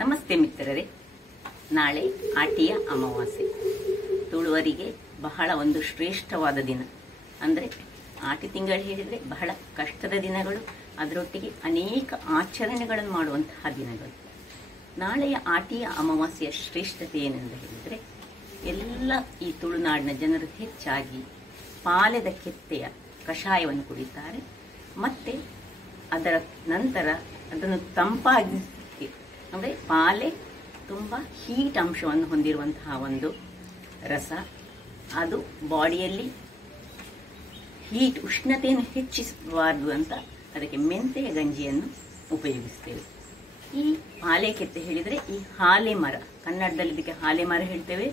ನಮಸ್ತೆ ಮಿತ್ರರೇ. ನಾಳೆ ಆಟಿಯ ಅಮಾವಾಸ್ಯೆ. ತುಳುವರಿಗೆ ಬಹಳ ಒಂದು ಶ್ರೇಷ್ಠವಾದ ದಿನ. ಅಂದರೆ ಆಟಿ ತಿಂಗಳು ಹೇಳಿದರೆ ಬಹಳ ಕಷ್ಟದ ದಿನಗಳು, ಅದರೊಟ್ಟಿಗೆ ಅನೇಕ ಆಚರಣೆಗಳನ್ನು ಮಾಡುವಂತಹ ದಿನಗಳು. ನಾಳೆಯ ಆಟಿಯ ಅಮಾವಾಸ್ಯೆಯ ಶ್ರೇಷ್ಠತೆ ಏನೆಂದು ಹೇಳಿದರೆ, ಎಲ್ಲ ಈ ತುಳುನಾಡಿನ ಜನರು ಹೆಚ್ಚಾಗಿ ಪಾಲೆದ ಕೆತ್ತೆಯ ಕಷಾಯವನ್ನು ಕುಡಿತಾರೆ. ಮತ್ತು ಅದರ ನಂತರ ಅದನ್ನು ತಂಪಾಗಿಸಲಿಕ್ಕೆ, ಅಂದರೆ ಪಾಲೆ ತುಂಬ ಹೀಟ್ ಅಂಶವನ್ನು ಹೊಂದಿರುವಂತಹ ಒಂದು ರಸ, ಅದು ಬಾಡಿಯಲ್ಲಿ ಹೀಟ್ ಉಷ್ಣತೆಯನ್ನು ಹೆಚ್ಚಿಸಬಾರದು ಅಂತ ಅದಕ್ಕೆ ಮೆಂತೆಯ ಗಂಜಿಯನ್ನು ಉಪಯೋಗಿಸ್ತೇವೆ. ಈ ಪಾಲೆ ಕೆತ್ತೆ ಹೇಳಿದರೆ ಈ ಹಾಲೆ ಮರ, ಕನ್ನಡದಲ್ಲಿ ಇದಕ್ಕೆ ಹಾಲೆ ಮರ ಹೇಳ್ತೇವೆ,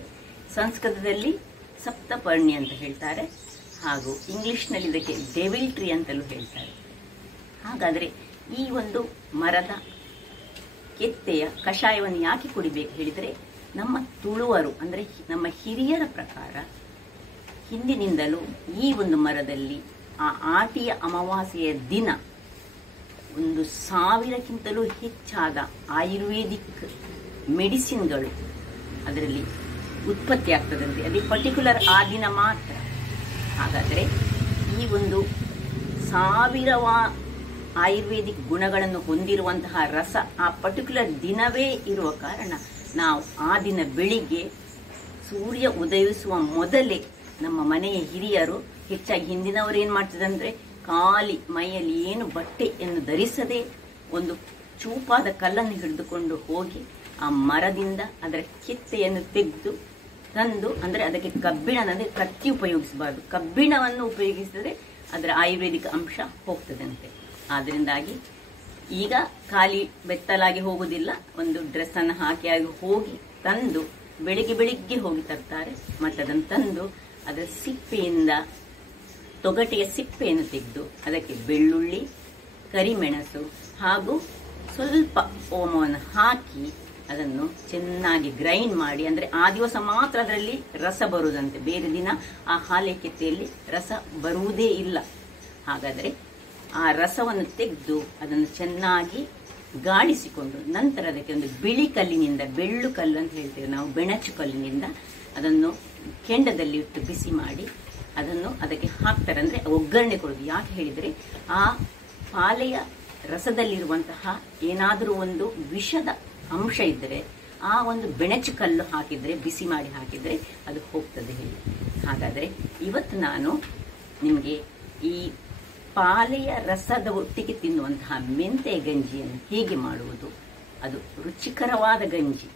ಸಂಸ್ಕೃತದಲ್ಲಿ ಸಪ್ತಪರ್ಣಿ ಅಂತ ಹೇಳ್ತಾರೆ, ಹಾಗೂ ಇಂಗ್ಲಿಷ್ನಲ್ಲಿ ಇದಕ್ಕೆ ಡೆವಿಲ್ ಟ್ರೀ ಅಂತಲೂ ಹೇಳ್ತಾರೆ. ಹಾಗಾದರೆ ಈ ಒಂದು ಮರದ ಕೆತ್ತೆಯ ಕಷಾಯವನ್ನು ಯಾಕೆ ಕುಡಿಬೇಕು ಹೇಳಿದರೆ, ನಮ್ಮ ತುಳುವರು ಅಂದರೆ ನಮ್ಮ ಹಿರಿಯರ ಪ್ರಕಾರ ಹಿಂದಿನಿಂದಲೂ ಈ ಒಂದು ಮರದಲ್ಲಿ ಆ ಆಟಿಯ ಅಮಾವಾಸ್ಯೆಯ ದಿನ 1000ಕ್ಕಿಂತಲೂ ಹೆಚ್ಚಾದ ಆಯುರ್ವೇದಿಕ್ ಮೆಡಿಸಿನ್ಗಳು ಅದರಲ್ಲಿ ಉತ್ಪತ್ತಿ ಆಗ್ತದಂತೆ. ಅದೇ ಪರ್ಟಿಕ್ಯುಲರ್ ಆ ದಿನ ಮಾತ್ರ. ಹಾಗಾದರೆ ಈ ಒಂದು 1000 ಆಯುರ್ವೇದಿಕ್ ಗುಣಗಳನ್ನು ಹೊಂದಿರುವಂತಹ ರಸ ಆ ಪರ್ಟಿಕ್ಯುಲರ್ ದಿನವೇ ಇರುವ ಕಾರಣ ನಾವು ಆ ದಿನ ಬೆಳಿಗ್ಗೆ ಸೂರ್ಯ ಉದಯಿಸುವ ಮೊದಲೇ ನಮ್ಮ ಮನೆಯ ಹಿರಿಯರು, ಹೆಚ್ಚಾಗಿ ಹಿಂದಿನವರು ಏನು ಮಾಡ್ತಿದ್ದಂದ್ರೆ, ಖಾಲಿ ಮೈಯಲ್ಲಿ ಏನು ಬಟ್ಟೆಯನ್ನು ಧರಿಸದೆ ಒಂದು ಚೂಪಾದ ಕಲ್ಲನ್ನು ಹಿಡಿದುಕೊಂಡು ಹೋಗಿ ಆ ಮರದಿಂದ ಅದರ ಕೆತ್ತೆಯನ್ನು ತೆಗೆದು ತಂದು, ಅಂದರೆ ಅದಕ್ಕೆ ಕಬ್ಬಿಣ, ಅಂದರೆ ಕತ್ತಿ ಉಪಯೋಗಿಸಬಾರ್ದು, ಕಬ್ಬಿಣವನ್ನು ಉಪಯೋಗಿಸಿದರೆ ಅದರ ಆಯುರ್ವೇದಿಕ ಅಂಶ ಹೋಗ್ತದಂತೆ. ಆದ್ದರಿಂದಾಗಿ ಈಗ ಖಾಲಿ ಬೆತ್ತಲಾಗಿ ಹೋಗುವುದಿಲ್ಲ, ಒಂದು ಡ್ರೆಸ್ಸನ್ನು ಹಾಕಿ ಹೋಗಿ ತಂದು ಬೆಳಿಗ್ಗೆ ಹೋಗಿ ತರ್ತಾರೆ. ಮತ್ತು ಅದನ್ನು ತಂದು ಅದರ ಸಿಪ್ಪೆಯಿಂದ, ತೊಗಟೆಯ ಸಿಪ್ಪೆಯನ್ನು ತೆಗೆದು ಅದಕ್ಕೆ ಬೆಳ್ಳುಳ್ಳಿ, ಕರಿಮೆಣಸು ಹಾಗೂ ಸ್ವಲ್ಪ ಓಮವನ್ನು ಹಾಕಿ ಅದನ್ನು ಚೆನ್ನಾಗಿ ಗ್ರೈಂಡ್ ಮಾಡಿ, ಅಂದರೆ ಆ ದಿವಸ ಮಾತ್ರ ಅದರಲ್ಲಿ ರಸ ಬರುವುದಂತೆ, ಬೇರೆ ದಿನ ಆ ಹಾಲೆ ಕೆತ್ತೆಯಲ್ಲಿ ರಸ ಬರುವುದೇ ಇಲ್ಲ. ಹಾಗಾದರೆ ಆ ರಸವನ್ನು ತೆಗೆದು ಅದನ್ನು ಚೆನ್ನಾಗಿ ಗಾಳಿಸಿಕೊಂಡು ನಂತರ ಅದಕ್ಕೆ ಒಂದು ಬಿಳಿ ಕಲ್ಲಿನಿಂದ, ಬೆಳ್ಳು ಕಲ್ಲು ಅಂತ ಹೇಳ್ತೇವೆ ನಾವು, ಬೆಣಚು ಕಲ್ಲಿನಿಂದ ಅದನ್ನು ಕೆಂಡದಲ್ಲಿ ಇಟ್ಟು ಬಿಸಿ ಮಾಡಿ ಅದನ್ನು ಅದಕ್ಕೆ ಹಾಕ್ತಾರೆ. ಅಂದರೆ ಒಗ್ಗರಣೆ ಕೊಡೋದು. ಯಾಕೆ ಹೇಳಿದರೆ, ಆ ಪಾಲೆಯ ರಸದಲ್ಲಿರುವಂತಹ ಏನಾದರೂ ಒಂದು ವಿಷದ ಅಂಶ ಇದ್ದರೆ ಆ ಒಂದು ಬೆಣಚು ಕಲ್ಲು ಹಾಕಿದರೆ, ಬಿಸಿ ಮಾಡಿ ಹಾಕಿದರೆ ಅದು ಹೋಗ್ತದೆ ಹೇಳಿ. ಹಾಗಾದರೆ ಇವತ್ತು ನಾನು ನಿಮಗೆ ಈ ಪಾಲೆಯ ರಸದ ಒಟ್ಟಿಗೆ ತಿನ್ನುವಂತಹ ಮೆಂತೆ ಗಂಜಿಯನ್ನು ಹೇಗೆ ಮಾಡುವುದು, ಅದು ರುಚಿಕರವಾದ ಗಂಜಿ,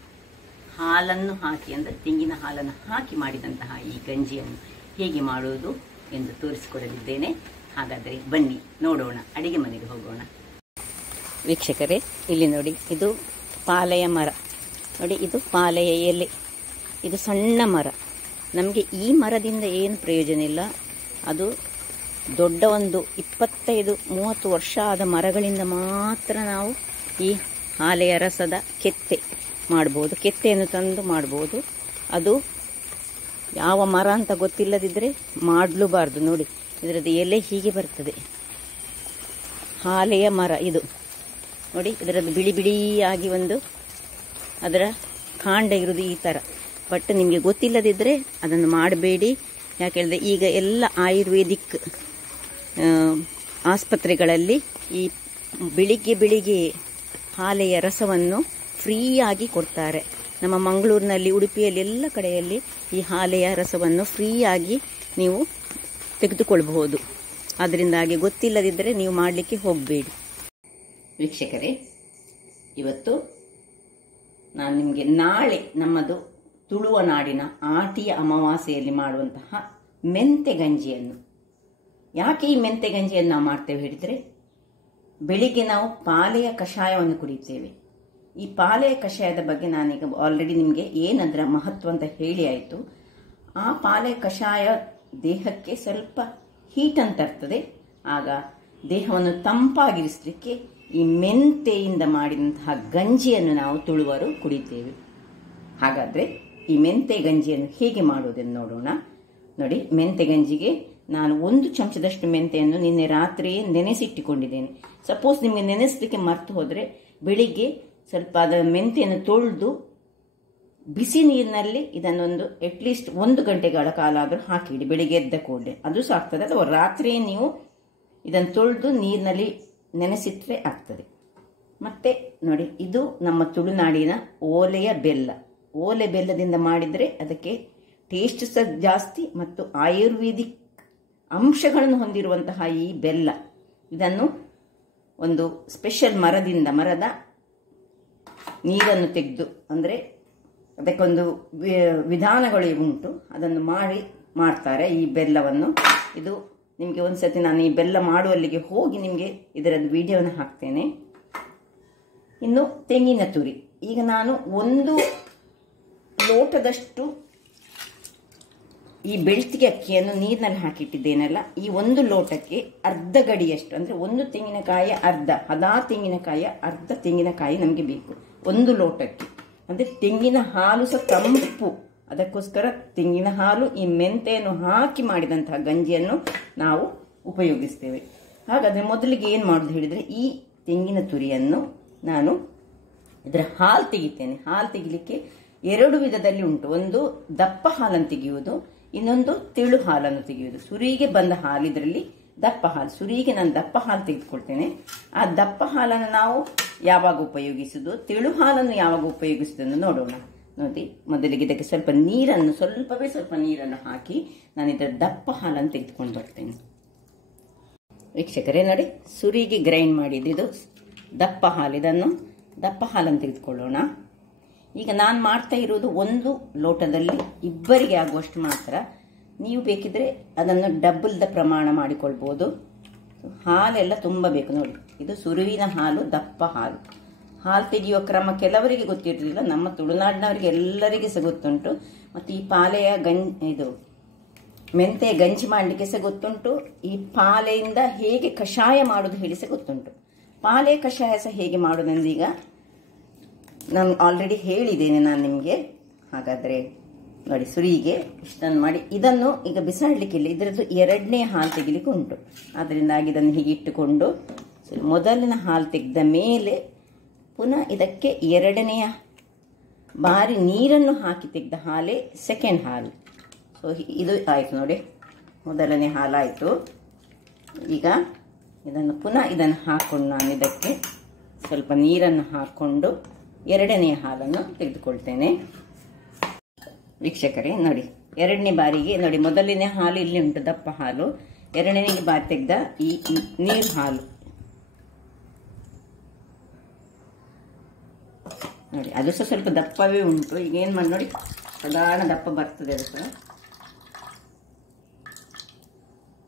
ಹಾಲನ್ನು ಹಾಕಿ, ಅಂದರೆ ತೆಂಗಿನ ಹಾಲನ್ನು ಹಾಕಿ ಮಾಡಿದಂತಹ ಈ ಗಂಜಿಯನ್ನು ಹೇಗೆ ಮಾಡುವುದು ಎಂದು ತೋರಿಸಿಕೊಡಲಿದ್ದೇನೆ. ಹಾಗಾದರೆ ಬನ್ನಿ ನೋಡೋಣ, ಅಡಿಗೆ ಮನೆಗೆ ಹೋಗೋಣ. ವೀಕ್ಷಕರೇ, ಇಲ್ಲಿ ನೋಡಿ, ಇದು ಪಾಲೆಯ ಮರ ನೋಡಿ, ಇದು ಪಾಲೆಯ ಎಲೆ, ಇದು ಸಣ್ಣ ಮರ. ನಮಗೆ ಈ ಮರದಿಂದ ಏನು ಪ್ರಯೋಜನ ಇಲ್ಲ. ಅದು ದೊಡ್ಡ ಒಂದು 25-30 ವರ್ಷ ಆದ ಮರಗಳಿಂದ ಮಾತ್ರ ನಾವು ಈ ಹಾಲೆಯ ರಸದ ಕೆತ್ತೆ ಮಾಡ್ಬೋದು, ಕೆತ್ತೆಯನ್ನು ತಂದು ಮಾಡ್ಬೋದು. ಅದು ಯಾವ ಮರ ಅಂತ ಗೊತ್ತಿಲ್ಲದಿದ್ದರೆ ಮಾಡಲೂಬಾರ್ದು. ನೋಡಿ, ಇದರದ್ದು ಎಲೆ ಹೀಗೆ ಬರ್ತದೆ, ಹಾಲೆಯ ಮರ ಇದು ನೋಡಿ. ಇದರದ್ದು ಬಿಳಿ ಬಿಳಿಯಾಗಿ ಒಂದು ಅದರ ಕಾಂಡ ಇರುವುದು ಈ ಥರ. ಬಟ್ ನಿಮಗೆ ಗೊತ್ತಿಲ್ಲದಿದ್ದರೆ ಅದನ್ನು ಮಾಡಬೇಡಿ. ಯಾಕೆಂದರೆ ಈಗ ಎಲ್ಲ ಆಯುರ್ವೇದಿಕ್ ಆಸ್ಪತ್ರೆಗಳಲ್ಲಿ ಈ ಬೆಳಿಗ್ಗೆ ಹಾಲೆಯ ರಸವನ್ನು ಫ್ರೀಯಾಗಿ ಕೊಡ್ತಾರೆ. ನಮ್ಮ ಮಂಗಳೂರಿನಲ್ಲಿ, ಉಡುಪಿಯಲ್ಲಿ, ಎಲ್ಲ ಕಡೆಯಲ್ಲಿ ಈ ಹಾಲೆಯ ರಸವನ್ನು ಫ್ರೀಯಾಗಿ ನೀವು ತೆಗೆದುಕೊಳ್ಬಹುದು. ಅದರಿಂದಾಗಿ ಗೊತ್ತಿಲ್ಲದಿದ್ದರೆ ನೀವು ಮಾಡಲಿಕ್ಕೆ ಹೋಗಬೇಡಿ. ವೀಕ್ಷಕರೇ, ಇವತ್ತು ನಾನು ನಿಮಗೆ ನಾಳೆ ನಮ್ಮದು ತುಳುವ ನಾಡಿನ ಆಟಿಯ ಅಮಾವಾಸ್ಯೆಯಲ್ಲಿ ಮಾಡುವಂತಹ ಮೆಂತೆ ಗಂಜಿಯನ್ನು, ಯಾಕೆ ಈ ಮೆಂತೆ ಗಂಜಿಯನ್ನು ನಾವು ಮಾಡ್ತೇವೆ ಹೇಳಿದರೆ, ಬೆಳಿಗ್ಗೆ ನಾವು ಪಾಲೆಯ ಕಷಾಯವನ್ನು ಕುಡಿತೇವೆ. ಈ ಪಾಲೆಯ ಕಷಾಯದ ಬಗ್ಗೆ ನಾನೀಗ ಆಲ್ರೆಡಿ ನಿಮಗೆ ಏನದರ ಮಹತ್ವ ಅಂತ ಹೇಳಿ ಆಯಿತು. ಆ ಪಾಲೆಯ ಕಷಾಯ ದೇಹಕ್ಕೆ ಸ್ವಲ್ಪ ಹೀಟನ್ನು ತರ್ತದೆ. ಆಗ ದೇಹವನ್ನು ತಂಪಾಗಿರಿಸಲಿಕ್ಕೆ ಈ ಮೆಂತೆಯಿಂದ ಮಾಡಿದಂತಹ ಗಂಜಿಯನ್ನು ನಾವು ತುಳುವರು ಕುಡಿತೇವೆ. ಹಾಗಾದರೆ ಈ ಮೆಂತೆ ಗಂಜಿಯನ್ನು ಹೇಗೆ ಮಾಡುವುದನ್ನು ನೋಡೋಣ. ನೋಡಿ, ಮೆಂತೆ ಗಂಜಿಗೆ ನಾನು 1 ಚಮಚದಷ್ಟು ಮೆಂತೆಯನ್ನು ನಿನ್ನೆ ರಾತ್ರಿಯೇ ನೆನೆಸಿಟ್ಟುಕೊಂಡಿದ್ದೇನೆ. ಸಪೋಸ್ ನಿಮಗೆ ನೆನೆಸಲಿಕ್ಕೆ ಮರ್ತು ಹೋದರೆ ಬೆಳಿಗ್ಗೆ ಸ್ವಲ್ಪ ಅದರ ಮೆಂತೆಯನ್ನು ತೊಳೆದು ಬಿಸಿ ನೀರಿನಲ್ಲಿ ಇದನ್ನೊಂದು ಅಟ್ಲೀಸ್ಟ್ 1 ಗಂಟೆಗಳ ಕಾಲ ಆದರೂ ಹಾಕಿಡಿ, ಬೆಳಿಗ್ಗೆ ಎದ್ದ ಕೂಡಲೇ ಅದು ಸಹ ಆಗ್ತದೆ. ಅಥವಾ ರಾತ್ರಿಯೇ ನೀವು ಇದನ್ನು ತೊಳೆದು ನೀರಿನಲ್ಲಿ ನೆನೆಸಿಟ್ರೆ ಆಗ್ತದೆ. ಮತ್ತೆ ನೋಡಿ, ಇದು ನಮ್ಮ ತುಳುನಾಡಿನ ಓಲೆಯ ಬೆಲ್ಲ. ಓಲೆ ಬೆಲ್ಲದಿಂದ ಮಾಡಿದರೆ ಅದಕ್ಕೆ ಟೇಸ್ಟ್ ಸಹ ಜಾಸ್ತಿ ಮತ್ತು ಆಯುರ್ವೇದಿಕ್ ಅಂಶಗಳನ್ನು ಹೊಂದಿರುವಂತಹ ಈ ಬೆಲ್ಲ, ಇದನ್ನು ಒಂದು ಸ್ಪೆಷಲ್ ಮರದ ನೀರನ್ನು ತೆಗೆದು, ಅಂದರೆ ಅದಕ್ಕೊಂದು ವಿಧಾನಗಳು ಉಂಟು, ಅದನ್ನು ಮಾಡ್ತಾರೆ ಈ ಬೆಲ್ಲವನ್ನು. ಇದು ನಿಮಗೆ ಒಂದ್ಸತಿ ನಾನು ಈ ಬೆಲ್ಲ ಮಾಡುವಲ್ಲಿಗೆ ಹೋಗಿ ನಿಮಗೆ ಇದರದ್ದು ವಿಡಿಯೋನ ಹಾಕ್ತೇನೆ. ಇನ್ನು ತೆಂಗಿನ ತುರಿ, ಈಗ ನಾನು 1 ಲೋಟದಷ್ಟು ಈ ಬೆಳ್ತಿಗೆ ಅಕ್ಕಿಯನ್ನು ನೀರಿನಲ್ಲಿ ಹಾಕಿಟ್ಟಿದ್ದೇನಲ್ಲ, ಈ 1 ಲೋಟಕ್ಕೆ ಅರ್ಧ ಗಡಿಯಷ್ಟು, ಅಂದರೆ 1 ತೆಂಗಿನಕಾಯಿಯ ಅರ್ಧ, ಅದಾ ತೆಂಗಿನಕಾಯಿಯ ಅರ್ಧ ತೆಂಗಿನಕಾಯಿ ನಮಗೆ ಬೇಕು 1 ಲೋಟಕ್ಕೆ. ಅಂದರೆ ತೆಂಗಿನ ಹಾಲು ಸಹ ತಂಪು, ಅದಕ್ಕೋಸ್ಕರ ತೆಂಗಿನ ಹಾಲು ಈ ಮೆಂತೆಯನ್ನು ಹಾಕಿ ಮಾಡಿದಂತಹ ಗಂಜಿಯನ್ನು ನಾವು ಉಪಯೋಗಿಸ್ತೇವೆ. ಹಾಗಾದರೆ ಮೊದಲಿಗೆ ಏನು ಮಾಡೋದು ಹೇಳಿದರೆ, ಈ ತೆಂಗಿನ ತುರಿಯನ್ನು ನಾನು ಇದರ ಹಾಲು ತೆಗಿತೇನೆ. ಹಾಲು ತೆಗಿಲಿಕ್ಕೆ 2 ವಿಧದಲ್ಲಿ ಉಂಟು. ಒಂದು ದಪ್ಪ ಹಾಲನ್ನು ತೆಗೆಯುವುದು, ಇನ್ನೊಂದು ತೆಳು ಹಾಲನ್ನು ತೆಗೆಯುವುದು. ಸುರಿಗೆ ಬಂದ ಹಾಲು ಇದರಲ್ಲಿ ದಪ್ಪ ಹಾಲು. ಸುರಿಗೆ ನಾನು ದಪ್ಪ ಹಾಲು ತೆಗೆದುಕೊಳ್ತೇನೆ. ಆ ದಪ್ಪ ಹಾಲನ್ನು ನಾವು ಯಾವಾಗ ಉಪಯೋಗಿಸುವುದು, ತೆಳು ಹಾಲನ್ನು ಯಾವಾಗ ಉಪಯೋಗಿಸುವುದನ್ನು ನೋಡೋಣ. ನೋಡಿ, ಮೊದಲಿಗೆ ಇದಕ್ಕೆ ಸ್ವಲ್ಪ ನೀರನ್ನು ಹಾಕಿ ನಾನು ಇದರ ದಪ್ಪ ಹಾಲನ್ನು ತೆಗೆದುಕೊಂಡು ಬರ್ತೇನೆ. ವೀಕ್ಷಕರೇ ನೋಡಿ, ಸುರಿಗೆ ಗ್ರೈಂಡ್ ಮಾಡಿದ್ದು ದಪ್ಪ ಹಾಲು. ಇದನ್ನು ದಪ್ಪ ಹಾಲನ್ನು ತೆಗೆದುಕೊಳ್ಳೋಣ. ಈಗ ನಾನು ಮಾಡ್ತಾ ಇರೋದು 1 ಲೋಟದಲ್ಲಿ ಇಬ್ಬರಿಗೆ ಆಗುವಷ್ಟು ಮಾತ್ರ. ನೀವು ಬೇಕಿದ್ರೆ ಅದನ್ನು ಡಬಲ್ದ ಪ್ರಮಾಣ ಮಾಡಿಕೊಳ್ಬೋದು. ಹಾಲೆಲ್ಲ ತುಂಬ ಬೇಕು. ನೋಡಿ, ಇದು ಸುರುವಿನ ಹಾಲು, ದಪ್ಪ ಹಾಲು. ಹಾಲು ತೆಗೆಯುವ ಕ್ರಮ ಕೆಲವರಿಗೆ ಗೊತ್ತಿರಲಿಲ್ಲ, ನಮ್ಮ ತುಳುನಾಡಿನವರಿಗೆ ಎಲ್ಲರಿಗೆ ಸಹ ಗೊತ್ತುಂಟು. ಮತ್ತು ಈ ಪಾಲೆಯ ಇದು ಮೆಂತೆ ಗಂಜಿ ಮಾಡಲಿಕ್ಕೆ ಸಹ ಗೊತ್ತುಂಟು. ಈ ಪಾಲೆಯಿಂದ ಹೇಗೆ ಕಷಾಯ ಮಾಡೋದು ಹೇಳಿ ಸಹ ಗೊತ್ತುಂಟು. ಪಾಲೆ ಕಷಾಯ ಸಹ ಹೇಗೆ ಮಾಡೋದೆಂದೀಗ ನಾನು ಆಲ್ರೆಡಿ ಹೇಳಿದ್ದೇನೆ ನಾನು ನಿಮಗೆ. ಹಾಗಾದರೆ ನೋಡಿ, ಸುರಿಗೆ ಇಷ್ಟನ್ನು ಮಾಡಿ ಇದನ್ನು ಈಗ ಬಿಸಾಡಲಿಕ್ಕಿಲ್ಲ. ಇದರದ್ದು 2ನೇ ಹಾಲು ತೆಗಿಲಿಕ್ಕೆ ಉಂಟು. ಅದರಿಂದಾಗಿ ಇದನ್ನು ಹೀಗೆ ಇಟ್ಟುಕೊಂಡು ಮೊದಲಿನ ಹಾಲು ತೆಗೆದ ಮೇಲೆ ಪುನಃ ಇದಕ್ಕೆ 2ನೇ ಬಾರಿ ನೀರನ್ನು ಹಾಕಿ ತೆಗೆದ ಹಾಲೇ ಸೆಕೆಂಡ್ ಹಾಲು. ಸೊ ಇದು ಆಯಿತು ನೋಡಿ, ಮೊದಲನೇ ಹಾಲಾಯಿತು. ಈಗ ಇದನ್ನು ಪುನಃ ಹಾಕ್ಕೊಂಡು ನಾನು ಇದಕ್ಕೆ ಸ್ವಲ್ಪ ನೀರನ್ನು ಹಾಕ್ಕೊಂಡು 2ನೇ ಹಾಲನ್ನು ತೆಗೆದುಕೊಳ್ತೇನೆ. ವೀಕ್ಷಕರೇ ನೋಡಿ, 2ನೇ ಬಾರಿಗೆ ನೋಡಿ, ಮೊದಲನೇ ಹಾಲು ಇಲ್ಲಿ ಉಂಟು ದಪ್ಪ ಹಾಲು, 2ನೇ ಬಾರಿ ತೆಗೆದ ಈ ನೀರು ಹಾಲು ನೋಡಿ, ಅದು ಸಹ ಸ್ವಲ್ಪ ದಪ್ಪವೇ ಉಂಟು. ಈಗ ಏನು ಮಾಡಿ ನೋಡಿ, ಸಾಧಾರಣ ದಪ್ಪ ಬರ್ತದೆ ಅದು ಸಹ.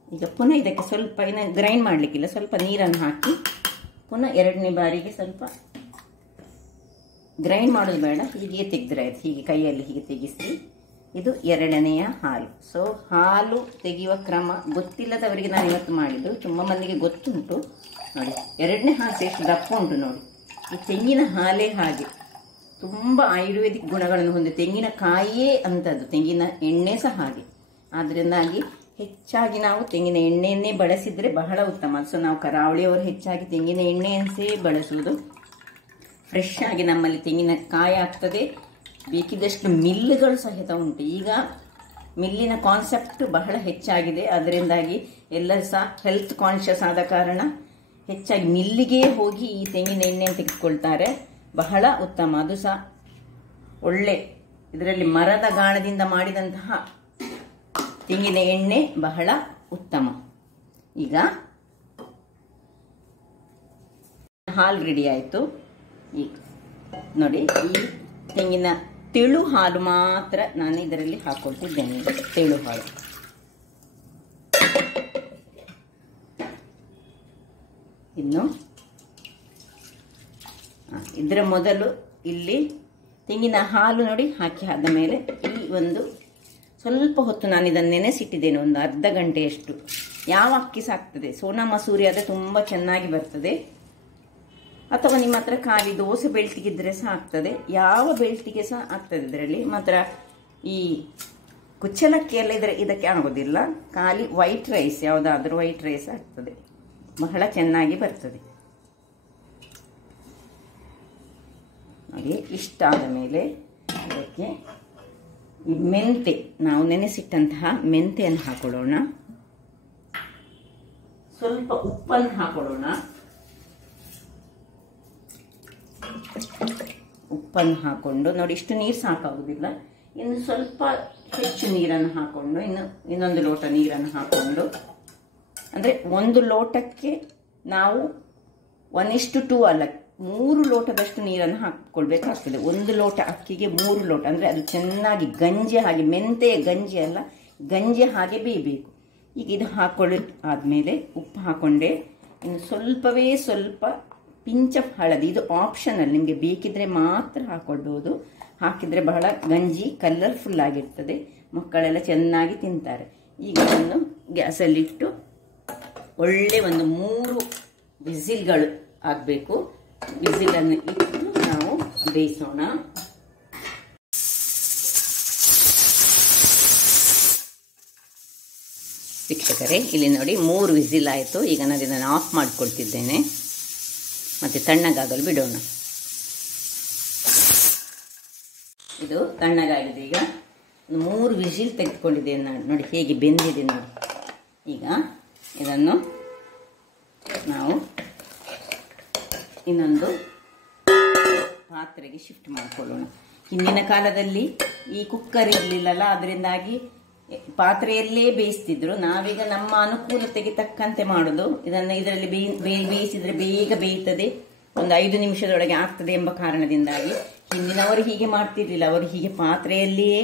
ಈಗ ಪುನಃ ಇದಕ್ಕೆ ಸ್ವಲ್ಪ ಇನ್ನು ಗ್ರೈಂಡ್ ಮಾಡಲಿಕ್ಕಿಲ್ಲ, ಸ್ವಲ್ಪ ನೀರನ್ನು ಹಾಕಿ ಪುನಃ 2ನೇ ಬಾರಿಗೆ ಸ್ವಲ್ಪ ಗ್ರೈಂಡ್ ಮಾಡೋದು ಬೇಡ, ಹೀಗೆ ತೆಗೆದ್ರೆ ಆಯ್ತು. ಹೀಗೆ ಕೈಯಲ್ಲಿ ಹೀಗೆ ತೆಗಿಸಿ, ಇದು 2ನೇ ಹಾಲು. ಸೊ ಹಾಲು ತೆಗೆಯುವ ಕ್ರಮ ಗೊತ್ತಿಲ್ಲದವರಿಗೆ ನಾನು ಇವತ್ತು ಮಾಡಿದ್ದು, ತುಂಬ ಮಂದಿಗೆ ಗೊತ್ತುಂಟು. ನೋಡಿ, 2ನೇ ಹಾಲು ಎಷ್ಟು ದಪ್ಪ ಉಂಟು ನೋಡಿ. ಈ ತೆಂಗಿನ ಹಾಲೇ ಹಾಗೆ ತುಂಬ ಆಯುರ್ವೇದಿಕ್ ಗುಣಗಳನ್ನು ಹೊಂದಿ, ತೆಂಗಿನಕಾಯಿಯೇ ಅಂಥದ್ದು, ತೆಂಗಿನ ಎಣ್ಣೆ ಸಹ ಹಾಗೆ. ಆದ್ದರಿಂದಾಗಿ ಹೆಚ್ಚಾಗಿ ನಾವು ತೆಂಗಿನ ಎಣ್ಣೆಯನ್ನೇ ಬಳಸಿದರೆ ಬಹಳ ಉತ್ತಮ. ಸೊ ನಾವು ಕರಾವಳಿಯವರು ಹೆಚ್ಚಾಗಿ ತೆಂಗಿನ ಎಣ್ಣೆಯನ್ನೇ ಬಳಸುವುದು. ಫ್ರೆಶ್ ಆಗಿ ನಮ್ಮಲ್ಲಿ ತೆಂಗಿನಕಾಯಿ ಆಗ್ತದೆ. ಬೇಕಿದಷ್ಟು ಮಿಲ್ಗಳು ಸಹಿತ ಉಂಟು. ಈಗ ಮಿಲ್ಲಿನ ಕಾನ್ಸೆಪ್ಟ್ ಬಹಳ ಹೆಚ್ಚಾಗಿದೆ. ಅದರಿಂದಾಗಿ ಎಲ್ಲರೂ ಸಹ ಹೆಲ್ತ್ ಕಾನ್ಷಿಯಸ್ ಆದ ಕಾರಣ ಹೆಚ್ಚಾಗಿ ಮಿಲ್ಲಿಗೆ ಹೋಗಿ ಈ ತೆಂಗಿನ ಎಣ್ಣೆಯನ್ನು ತೆಗೆದುಕೊಳ್ತಾರೆ. ಬಹಳ ಉತ್ತಮ. ಅದು ಸಹ ಒಳ್ಳೆ ಇದರಲ್ಲಿ ಮರದ ಗಾಣದಿಂದ ಮಾಡಿದಂತಹ ತೆಂಗಿನ ಎಣ್ಣೆ ಬಹಳ ಉತ್ತಮ. ಈಗ ಹಾಲು ರೆಡಿ ಆಯಿತು. ಈಗ ನೋಡಿ, ಈ ತೆಂಗಿನ ತೆಳು ಹಾಲು ಮಾತ್ರ ನಾನು ಇದರಲ್ಲಿ ಹಾಕೊಳ್ತಿದ್ದೇನೆ. ತೆಳು ಹಾಲು ಇನ್ನು ಇದರ ಮೊದಲು ಇಲ್ಲಿ ತೆಂಗಿನ ಹಾಲು ನೋಡಿ ಹಾಕಿ ಆದ ಮೇಲೆ ಈ ಒಂದು ಸ್ವಲ್ಪ ಹೊತ್ತು ನಾನು ಇದನ್ನು ನೆನೆಸಿಟ್ಟಿದ್ದೇನೆ, ಒಂದು ಅರ್ಧ ಗಂಟೆಯಷ್ಟು. ಯಾವ ಅಕ್ಕಿ ಸಹ ಆಗ್ತದೆ, ಸೋನಾ ಮಸೂರಿ ಆದರೆ ತುಂಬ ಚೆನ್ನಾಗಿ ಬರ್ತದೆ. ಅಥವಾ ನಿಮ್ಮ ಹತ್ರ ಖಾಲಿ ದೋಸೆ ಬೆಳ್ತಿಗಿದ್ರೆ ಸಹ ಆಗ್ತದೆ, ಯಾವ ಬೆಳ್ತಿಗೆ ಸಹ ಆಗ್ತದೆ. ಇದರಲ್ಲಿ ಮಾತ್ರ ಈ ಕುಚ್ಚಲಕ್ಕಿ ಎಲ್ಲ ಇದಕ್ಕೆ ಆಗೋದಿಲ್ಲ. ಖಾಲಿ ವೈಟ್ ರೈಸ್, ಯಾವುದಾದ್ರೂ ವೈಟ್ ರೈಸ್ ಆಗ್ತದೆ, ಬಹಳ ಚೆನ್ನಾಗಿ ಬರ್ತದೆ. ಹಾಗೆ ಇಷ್ಟಾದ ಮೇಲೆ ಇದಕ್ಕೆ ಈ ಮೆಂತೆ, ನಾವು ನೆನೆಸಿಟ್ಟಂತಹ ಮೆಂತೆಯನ್ನು ಹಾಕೊಳ್ಳೋಣ. ಸ್ವಲ್ಪ ಉಪ್ಪನ್ನು ಹಾಕೊಳ್ಳೋಣ. ಉಪ್ಪನ್ನು ಹಾಕೊಂಡು ನೋಡಿ, ಇಷ್ಟು ನೀರು ಸಾಕಾಗುವುದಿಲ್ಲ, ಇನ್ನು ಸ್ವಲ್ಪ ಹೆಚ್ಚು ನೀರನ್ನು ಹಾಕೊಂಡು ಇನ್ನೊಂದು ಲೋಟ ನೀರನ್ನು ಹಾಕೊಂಡು, ಅಂದರೆ 1 ಲೋಟಕ್ಕೆ ನಾವು 1:2 ಅಲ್ಲ 3 ಲೋಟದಷ್ಟು ನೀರನ್ನು ಹಾಕೊಳ್ಬೇಕಾಗ್ತದೆ. 1 ಲೋಟ ಅಕ್ಕಿಗೆ 3 ಲೋಟ, ಅಂದರೆ ಅದು ಚೆನ್ನಾಗಿ ಗಂಜಿ ಹಾಗೆ, ಮೆಂತೆಯ ಗಂಜಿ ಅಲ್ಲ, ಗಂಜಿ ಹಾಗೆ ಬೇಯಬೇಕು. ಈಗ ಇದು ಹಾಕೊಳ್ಳಿ ಆದಮೇಲೆ ಉಪ್ಪು ಹಾಕೊಂಡೆ, ಇನ್ನು ಸ್ವಲ್ಪವೇ ಸ್ವಲ್ಪ ಪಿಂಚ್ ಆಫ್ ಹಳದಿ, ಇದು ಆಪ್ಷನಲ್, ನಿಮಗೆ ಬೇಕಿದ್ರೆ ಮಾತ್ರ ಹಾಕೊಳ್ಬಹುದು. ಹಾಕಿದರೆ ಬಹಳ ಗಂಜಿ ಕಲರ್ಫುಲ್ ಆಗಿರ್ತದೆ, ಮಕ್ಕಳೆಲ್ಲ ಚೆನ್ನಾಗಿ ತಿಂತಾರೆ. ಈಗ ಇದನ್ನು ಗ್ಯಾಸಲ್ಲಿಟ್ಟು ಒಳ್ಳೆ ಒಂದು 3 ವಿಸಿಲ್ಗಳು ಆಗಬೇಕು. ವಿಸಿಲನ್ನು ಇಟ್ಟು ನಾವು ಬೇಯಿಸೋಣ. ವೀಕ್ಷಕರೇ, ಇಲ್ಲಿ ನೋಡಿ 3 ವಿಸಿಲ್ ಆಯಿತು. ಈಗ ನಾನು ಇದನ್ನು ಆಫ್ ಮಾಡಿಕೊಳ್ತಿದ್ದೇನೆ, ಮತ್ತು ತಣ್ಣಗಾಗಲು ಬಿಡೋಣ. ಇದು ತಣ್ಣಗಾಗಿದೆ. ಈಗ 3 ವಿಸಿಲ್ ತೆಗೆದುಕೊಂಡಿದ್ದೇನೆ ನಾನು, ನೋಡಿ ಹೇಗೆ ಬೆಂದಿದೆ ನೋಡಿ. ಈಗ ಇದನ್ನು ನಾವು ಇನ್ನೊಂದು ಪಾತ್ರೆಗೆ ಶಿಫ್ಟ್ ಮಾಡಿಕೊಳ್ಳೋಣ. ಹಿಂದಿನ ಕಾಲದಲ್ಲಿ ಈ ಕುಕ್ಕರ್ ಇರಲಿಲ್ಲಲ್ಲ, ಅದರಿಂದಾಗಿ ಪಾತ್ರೆಯಲ್ಲೇ ಬೇಯಿಸ್ತಿದ್ರು. ನಾವೀಗ ನಮ್ಮ ಅನುಕೂಲತೆಗೆ ತಕ್ಕಂತೆ ಮಾಡೋದು. ಇದನ್ನು ಇದರಲ್ಲಿ ಬೇಯಿಸಿದ್ರೆ ಬೇಗ ಬೇಯುತ್ತದೆ, ಒಂದು 5 ನಿಮಿಷದೊಳಗೆ ಆಗ್ತದೆ ಎಂಬ ಕಾರಣದಿಂದಾಗಿ ಹಿಂದಿನವರು ಹೀಗೆ ಮಾಡ್ತಿರ್ಲಿಲ್ಲ. ಅವರು ಹೀಗೆ ಪಾತ್ರೆಯಲ್ಲಿಯೇ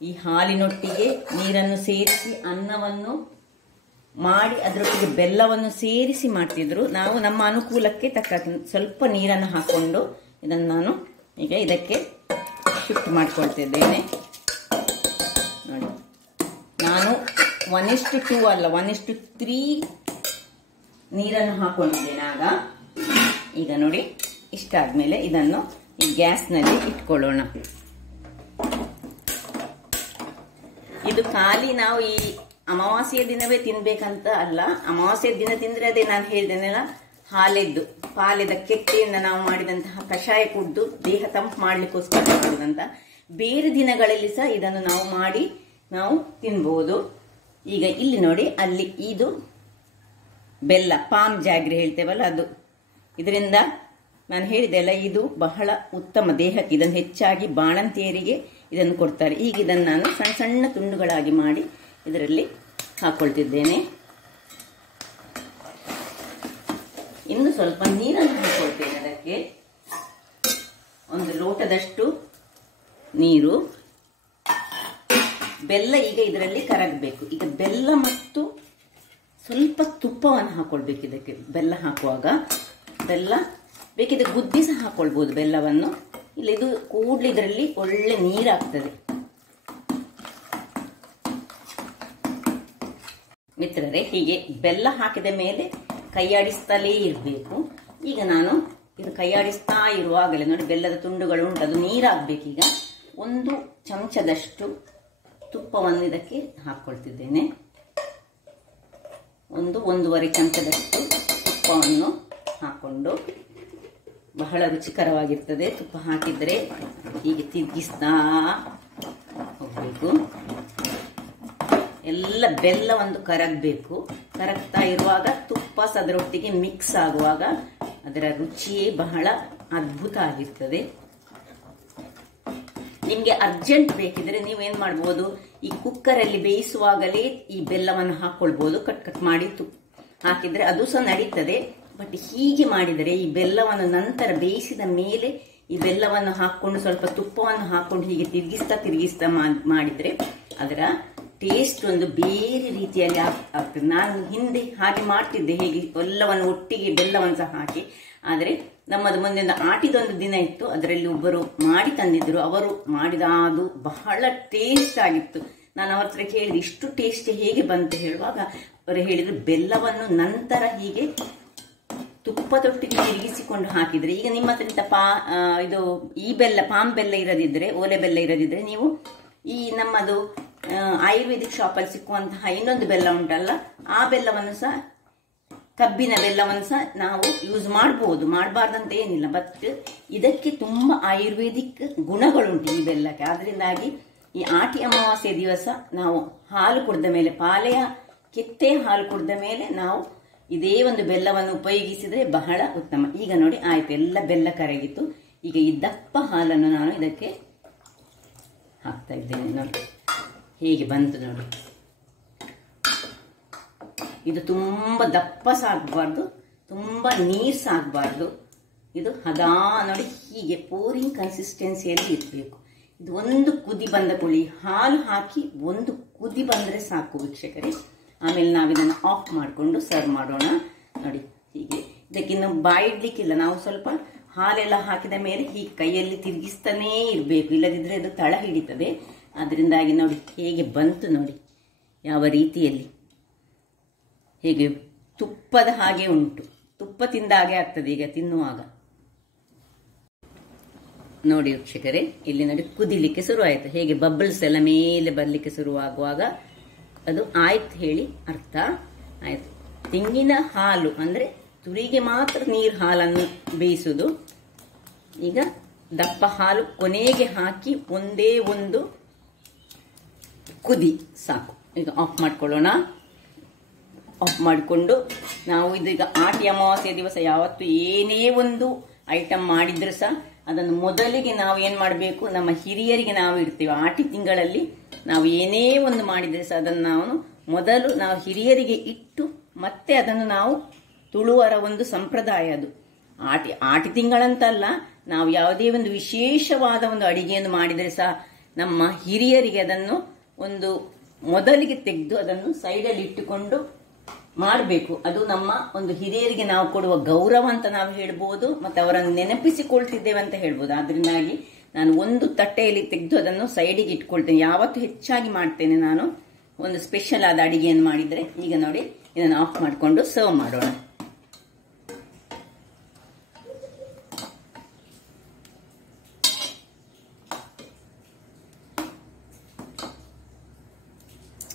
ಈ ಹಾಲಿನೊಟ್ಟಿಗೆ ನೀರನ್ನು ಸೇರಿಸಿ ಅನ್ನವನ್ನು ಮಾಡಿ ಅದರೊಟ್ಟಿಗೆ ಬೆಲ್ಲವನ್ನು ಸೇರಿಸಿ ಮಾಡ್ತಿದ್ರು. ನಾವು ನಮ್ಮ ಅನುಕೂಲಕ್ಕೆ ತಕ್ಕ ಸ್ವಲ್ಪ ನೀರನ್ನು ಹಾಕೊಂಡು ಇದನ್ನು ನಾನು ಈಗ ಇದಕ್ಕೆ ಶಿಫ್ಟ್ ಮಾಡ್ಕೊಳ್ತಿದ್ದೇನೆ. ನೋಡಿ, ನಾನು 1:2 ಅಲ್ಲ 1:3 ನೀರನ್ನು ಹಾಕೊಂಡಿದ್ದೇನೆ ಆಗ. ಈಗ ನೋಡಿ, ಇಷ್ಟಾದ್ಮೇಲೆ ಇದನ್ನು ಈ ಗ್ಯಾಸ್ನಲ್ಲಿ ಇಟ್ಕೊಳ್ಳೋಣ. ಇದು ಖಾಲಿ ನಾವು ಈ ಅಮಾವಾಸ್ಯೆಯ ದಿನವೇ ತಿನ್ಬೇಕಂತ ಅಲ್ಲ. ಅಮಾವಾಸ್ಯೆಯ ದಿನ ತಿಂದ್ರೆ ಅದೇ ನಾನು ಹೇಳಿದ್ದೇನೆಲ್ಲ, ಹಾಲೆದ್ದು ಪಾಲೆದ ಕೆಟ್ಟೆಯಿಂದ ನಾವು ಮಾಡಿದಂತಹ ಕಷಾಯ ಕುಡ್ದು ದೇಹ ತಂಪು ಮಾಡ್ಲಿಕ್ಕೋಸ್ಕರ ಮಾಡಿದಂತ. ಬೇರೆ ದಿನಗಳಲ್ಲಿ ಸಹ ಇದನ್ನು ನಾವು ಮಾಡಿ ನಾವು ತಿನ್ಬಹುದು. ಈಗ ಇಲ್ಲಿ ನೋಡಿ, ಅಲ್ಲಿ ಇದು ಬೆಲ್ಲ, ಪಾಮ್ ಜಾಗ್ರಿ ಹೇಳ್ತೇವಲ್ಲ ಅದು. ಇದರಿಂದ ನಾನು ಹೇಳಿದೆ ಅಲ್ಲ, ಇದು ಬಹಳ ಉತ್ತಮ ದೇಹಕ್ಕೆ. ಇದನ್ನು ಹೆಚ್ಚಾಗಿ ಬಾಣಂತಿಯರಿಗೆ ಇದನ್ನು ಕೊಡ್ತಾರೆ. ಈಗ ಇದನ್ನು ನಾನು ಸಣ್ಣ ಸಣ್ಣ ತುಂಡುಗಳಾಗಿ ಮಾಡಿ ಇದರಲ್ಲಿ ಹಾಕೊಳ್ತಿದ್ದೇನೆ. ಇನ್ನು ಸ್ವಲ್ಪ ನೀರನ್ನು ಹಾಕೊಳ್ತೇನೆ. ಅದಕ್ಕೆ 1 ಲೋಟದಷ್ಟು ನೀರು. ಬೆಲ್ಲ ಈಗ ಇದರಲ್ಲಿ ಕರಗಬೇಕು. ಈಗ ಬೆಲ್ಲ ಮತ್ತು ಸ್ವಲ್ಪ ತುಪ್ಪವನ್ನು ಹಾಕೊಳ್ಬೇಕು ಇದಕ್ಕೆ. ಬೆಲ್ಲ ಹಾಕುವಾಗ ಬೆಲ್ಲ ಬೇಕಿದ್ರೆ ಗುದ್ದಿ ಸಹ ಹಾಕೊಳ್ಬಹುದು ಬೆಲ್ಲವನ್ನು. ಇಲ್ಲ, ಇದು ಕೂಡಲೇ ಇದರಲ್ಲಿ ಒಳ್ಳೆ ನೀರಾಗ್ತದೆ. ಮಿತ್ರರೇ, ಹೀಗೆ ಬೆಲ್ಲ ಹಾಕಿದ ಮೇಲೆ ಕೈಯಾಡಿಸ್ತಲೇ ಇರಬೇಕು. ಈಗ ನಾನು ಇದು ಕೈಯಾಡಿಸ್ತಾ ಇರುವಾಗಲೇ ನೋಡಿ, ಬೆಲ್ಲದ ತುಂಡುಗಳು ಉಂಟು, ಅದು ನೀರಾಗಬೇಕೀಗ. 1 ಚಮಚದಷ್ಟು ತುಪ್ಪವನ್ನು ಇದಕ್ಕೆ ಹಾಕ್ಕೊಳ್ತಿದ್ದೇನೆ. 1-1.5 ಚಮಚದಷ್ಟು ತುಪ್ಪವನ್ನು ಹಾಕೊಂಡು, ಬಹಳ ರುಚಿಕರವಾಗಿರ್ತದೆ ತುಪ್ಪ ಹಾಕಿದ್ರೆ. ಹೀಗೆ ತಿರುಗಿಸ್ತಾ ಹೋಗ್ಬೇಕು. ಎಲ್ಲ ಬೆಲ್ಲ ಒಂದು ಕರಗಬೇಕು. ಕರಗ್ತಾ ಇರುವಾಗ ತುಪ್ಪ ಅದರೊಟ್ಟಿಗೆ ಮಿಕ್ಸ್ ಆಗುವಾಗ ಅದರ ರುಚಿಯೇ ಬಹಳ ಅದ್ಭುತ ಆಗಿರ್ತದೆ. ನಿಮ್ಗೆ ಅರ್ಜೆಂಟ್ ಬೇಕಿದ್ರೆ ನೀವೇನ್ ಮಾಡ್ಬೋದು, ಈ ಕುಕ್ಕರ್ ಅಲ್ಲಿ ಬೇಯಿಸುವಾಗಲೇ ಈ ಬೆಲ್ಲವನ್ನು ಹಾಕೊಳ್ಬಹುದು. ಕಟ್ ಮಾಡಿ ಹಾಕಿದ್ರೆ ಅದು ಸಹ ನಡೀತದೆ. ಬಟ್ ಹೀಗೆ ಮಾಡಿದರೆ ಈ ಬೆಲ್ಲವನ್ನು ನಂತರ ಬೇಯಿಸಿದ ಮೇಲೆ ಈ ಬೆಲ್ಲವನ್ನು ಹಾಕೊಂಡು ಸ್ವಲ್ಪ ತುಪ್ಪವನ್ನು ಹಾಕೊಂಡು ಹೀಗೆ ತಿರುಗಿಸ್ತಾ ಮಾಡಿದ್ರೆ ಅದರ ಟೇಸ್ಟ್ ಒಂದು ಬೇರೆ ರೀತಿಯಲ್ಲಿ ಆಗ್ತದೆ. ನಾನು ಹಿಂದೆ ಹಾಗೆ ಮಾಡ್ತಿದ್ದೆ, ಹೇಗೆ ಎಲ್ಲವನ್ನು ಒಟ್ಟಿಗೆ ಬೆಲ್ಲವನ್ನು ಸಹ ಹಾಕಿ. ಆದರೆ ನಮ್ಮದು ಮುಂದೆ ಆಟಿದೊಂದು ದಿನ ಇತ್ತು, ಅದರಲ್ಲಿ ಒಬ್ಬರು ಮಾಡಿ ತಂದಿದ್ರು. ಅವರು ಮಾಡಿದ ಅದು ಬಹಳ ಟೇಸ್ಟ್ ಆಗಿತ್ತು. ನಾನು ಅವ್ರ ಹತ್ರ ಕೇಳಿದೆ, ಇಷ್ಟು ಟೇಸ್ಟ್ ಹೇಗೆ ಬಂತು ಹೇಳುವಾಗ ಅವರು ಹೇಳಿದ್ರು, ಬೆಲ್ಲವನ್ನು ನಂತರ ಹೀಗೆ ತುಪ್ಪದೊಟ್ಟಿಗೆ ತಿರುಗಿಸಿಕೊಂಡು ಹಾಕಿದ್ರೆ. ಈಗ ನಿಮ್ಮ ಹತ್ರ ಇದು ಈ ಬೆಲ್ಲ, ಪಾಮ್ ಬೆಲ್ಲ ಇರದಿದ್ರೆ, ಓಲೆ ಬೆಲ್ಲ ಇರದಿದ್ರೆ, ನೀವು ಈ ನಮ್ಮದು ಆಯುರ್ವೇದಿಕ್ ಶಾಪಲ್ಲಿ ಸಿಕ್ಕುವಂತಹ ಇನ್ನೊಂದು ಬೆಲ್ಲ ಉಂಟಲ್ಲ, ಆ ಬೆಲ್ಲವನ್ನು ಸಹ ಕಬ್ಬಿನ ಬೆಲ್ಲವನ್ನು ಸಹ ನಾವು ಯೂಸ್ ಮಾಡಬಹುದು, ಮಾಡಬಾರ್ದಂತ ಏನಿಲ್ಲ. ಬಟ್ ಇದಕ್ಕೆ ತುಂಬಾ ಆಯುರ್ವೇದಿಕ್ ಗುಣಗಳುಂಟು ಈ ಬೆಲ್ಲಕ್ಕೆ. ಆದ್ರಿಂದಾಗಿ ಈ ಆಟಿ ಅಮಾವಾಸ್ಯೆ ದಿವಸ ನಾವು ಹಾಲು ಕುಡಿದ ಮೇಲೆ, ಪಾಲೆಯ ಕೆತ್ತೆ ಹಾಲು ಕುಡಿದ ಮೇಲೆ ನಾವು ಇದೇ ಒಂದು ಬೆಲ್ಲವನ್ನು ಉಪಯೋಗಿಸಿದ್ರೆ ಬಹಳ ಉತ್ತಮ. ಈಗ ನೋಡಿ ಆಯ್ತು, ಎಲ್ಲ ಬೆಲ್ಲ ಕರಗಿತು. ಈಗ ಈ ದಪ್ಪ ಹಾಲನ್ನು ನಾನು ಇದಕ್ಕೆ ಹಾಕ್ತಾ ಇದ್ದೇನೆ. ನೋಡಿ ಹೇಗೆ ಬಂತು ನೋಡಿ. ಇದು ತುಂಬಾ ದಪ್ಪ ಸಾಗಬಾರ್ದು, ತುಂಬಾ ನೀರು ಸಾಗಬಾರ್ದು. ಇದು ಹದಾ ನೋಡಿ ಹೀಗೆ ಪೋರಿಂಗ್ ಕನ್ಸಿಸ್ಟೆನ್ಸಿಯಲ್ಲಿ ಇರಬೇಕು. ಇದು ಒಂದು ಕುದಿ ಬಂದ ಕೂಡಲೇ ಹಾಲು ಹಾಕಿ ಒಂದು ಕುದಿ ಬಂದ್ರೆ ಸಾಕು ವೀಕ್ಷಕರೇ. ಆಮೇಲೆ ನಾವಿದನ್ನು ಆಫ್ ಮಾಡಿಕೊಂಡು ಸರ್ವ್ ಮಾಡೋಣ. ನೋಡಿ ಹೀಗೆ. ಇದಕ್ಕಿನ್ನು ಬಾಯಿಡ್ಲಿಕ್ಕಿಲ್ಲ, ನಾವು ಸ್ವಲ್ಪ ಹಾಲೆಲ್ಲ ಹಾಕಿದ ಮೇಲೆ ಹೀಗೆ ಕೈಯಲ್ಲಿ ತಿರುಗಿಸ್ತಾನೇ ಇರಬೇಕು, ಇಲ್ಲದಿದ್ರೆ ಅದು ತಳ ಹಿಡಿತದೆ. ಅದರಿಂದಾಗಿ ನೋಡಿ ಹೇಗೆ ಬಂತು ನೋಡಿ, ಯಾವ ರೀತಿಯಲ್ಲಿ, ಹೇಗೆ ತುಪ್ಪದ ಹಾಗೆ ಉಂಟು. ತುಪ್ಪ ತಿಂದ ಹಾಗೆ ಆಗ್ತದೆ ಈಗ ತಿನ್ನುವಾಗ. ನೋಡಿ ವೀಕ್ಷಕರೇ, ಇಲ್ಲಿ ನೋಡಿ ಕುದಿಲಿಕ್ಕೆ ಶುರುವಾಯಿತು. ಹೇಗೆ ಬಬಲ್ಸ್ ಎಲ್ಲ ಮೇಲೆ ಬರಲಿಕ್ಕೆ ಶುರುವಾಗುವಾಗ ಅದು ಆಯ್ತು ಹೇಳಿ ಅರ್ಥ. ಆಯ್ತು. ತೆಂಗಿನ ಹಾಲು ಅಂದ್ರೆ ತುರಿಗೆ ಮಾತ್ರ ನೀರು ಹಾಲನ್ನು ಬೇಯಿಸುವುದು. ಈಗ ದಪ್ಪ ಹಾಲು ಕೊನೆಗೆ ಹಾಕಿ ಒಂದೇ ಒಂದು ಕುದಿ ಸಾಕು. ಈಗ ಆಫ್ ಮಾಡ್ಕೊಳ್ಳೋಣ. ಆಫ್ ಮಾಡಿಕೊಂಡು ನಾವು ಇದೀಗ ಆಟಿ ಅಮಾವಾಸ್ಯೆ ದಿವಸ ಯಾವತ್ತು ಏನೇ ಒಂದು ಐಟಮ್ ಮಾಡಿದ್ರೆ ಸಹ ಅದನ್ನು ಮೊದಲಿಗೆ ನಾವು ಏನ್ ಮಾಡಬೇಕು, ನಮ್ಮ ಹಿರಿಯರಿಗೆ ನಾವು ಇಡ್ತೀವಿ. ಆಟಿ ತಿಂಗಳಲ್ಲಿ ನಾವು ಏನೇ ಒಂದು ಮಾಡಿದ್ರೆ ಸಹ ಅದನ್ನು ನಾವು ಹಿರಿಯರಿಗೆ ಇಟ್ಟು ಮತ್ತೆ ಅದನ್ನು ನಾವು ತುಳುವರ ಒಂದು ಸಂಪ್ರದಾಯ ಅದು. ಆಟಿ ತಿಂಗಳಂತಲ್ಲ, ನಾವು ಯಾವುದೇ ಒಂದು ವಿಶೇಷವಾದ ಒಂದು ಅಡಿಗೆಯನ್ನು ಮಾಡಿದರೆ ಸಹ ನಮ್ಮ ಹಿರಿಯರಿಗೆ ಅದನ್ನು ಒಂದು ಮೊದಲಿಗೆ ತೆಗೆದು ಅದನ್ನು ಸೈಡಲ್ಲಿ ಇಟ್ಟುಕೊಂಡು ಮಾಡಬೇಕು. ಅದು ನಮ್ಮ ಒಂದು ಹಿರಿಯರಿಗೆ ನಾವು ಕೊಡುವ ಗೌರವ ಅಂತ ನಾವು ಹೇಳ್ಬೋದು, ಮತ್ತೆ ಅವರನ್ನು ನೆನಪಿಸಿಕೊಳ್ತಿದ್ದೇವೆ ಅಂತ ಹೇಳ್ಬೋದು. ಆದ್ರಿಂದಾಗಿ ನಾನು ಒಂದು ತಟ್ಟೆಯಲ್ಲಿ ತೆಗೆದು ಅದನ್ನು ಸೈಡಿಗೆ ಇಟ್ಕೊಳ್ತೇನೆ. ಯಾವತ್ತು ಹೆಚ್ಚಾಗಿ ಮಾಡ್ತೇನೆ ನಾನು ಒಂದು ಸ್ಪೆಷಲ್ ಆದ ಅಡಿಗೆಯನ್ನು ಮಾಡಿದ್ರೆ. ಈಗ ನೋಡಿ ಇದನ್ನು ಆಫ್ ಮಾಡಿಕೊಂಡು ಸರ್ವ್ ಮಾಡೋಣ.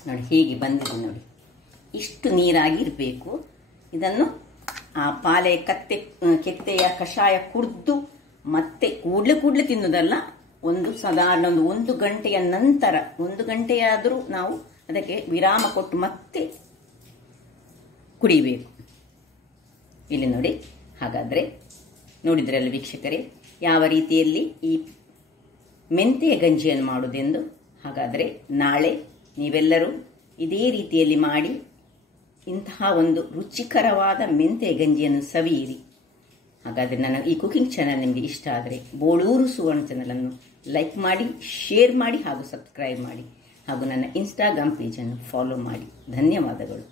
ನೋಡಿ ಹೇಗೆ ಬಂದಿದೆ ನೋಡಿ, ಇಷ್ಟು ನೀರಾಗಿ ಇರಬೇಕು. ಇದನ್ನು ಆ ಪಾಲೆ ಕೆತ್ತೆಯ ಕಷಾಯ ಕುಡಿದು ಮತ್ತೆ ಕೂಡ್ಲೆ ತಿನ್ನುವುದಲ್ಲ. ಸಾಧಾರಣ ಒಂದು ಗಂಟೆಯ ನಂತರ, 1 ಗಂಟೆಯಾದರೂ ನಾವು ಅದಕ್ಕೆ ವಿರಾಮ ಕೊಟ್ಟು ಮತ್ತೆ ಕುಡಿಬೇಕು. ಇಲ್ಲಿ ನೋಡಿ. ಹಾಗಾದ್ರೆ ನೋಡಿದ್ರಲ್ಲ ವೀಕ್ಷಕರೇ, ಯಾವ ರೀತಿಯಲ್ಲಿ ಈ ಮೆಂತೆಯ ಗಂಜಿಯನ್ನು ಮಾಡುವುದೆಂದು. ಹಾಗಾದ್ರೆ ನಾಳೆ ನೀವೆಲ್ಲರೂ ಇದೇ ರೀತಿಯಲ್ಲಿ ಮಾಡಿ ಇಂತಹ ಒಂದು ರುಚಿಕರವಾದ ಮೆಂತೆ ಗಂಜಿಯನ್ನು ಸವಿಯಿರಿ. ಹಾಗಾದ್ರೆ ನನ್ನ ಈ ಕುಕಿಂಗ್ ಚಾನಲ್ ನಿಮಗೆ ಇಷ್ಟ ಆದರೆ ಬೋಳೂರು ಸುವರ್ಣ ಚಾನಲ್ ಅನ್ನು ಲೈಕ್ ಮಾಡಿ, ಶೇರ್ ಮಾಡಿ ಹಾಗೂ ಸಬ್ಸ್ಕ್ರೈಬ್ ಮಾಡಿ ಹಾಗೂ ನನ್ನ ಇನ್ಸ್ಟಾಗ್ರಾಮ್ ಪೇಜನ್ನು ಫಾಲೋ ಮಾಡಿ. ಧನ್ಯವಾದಗಳು.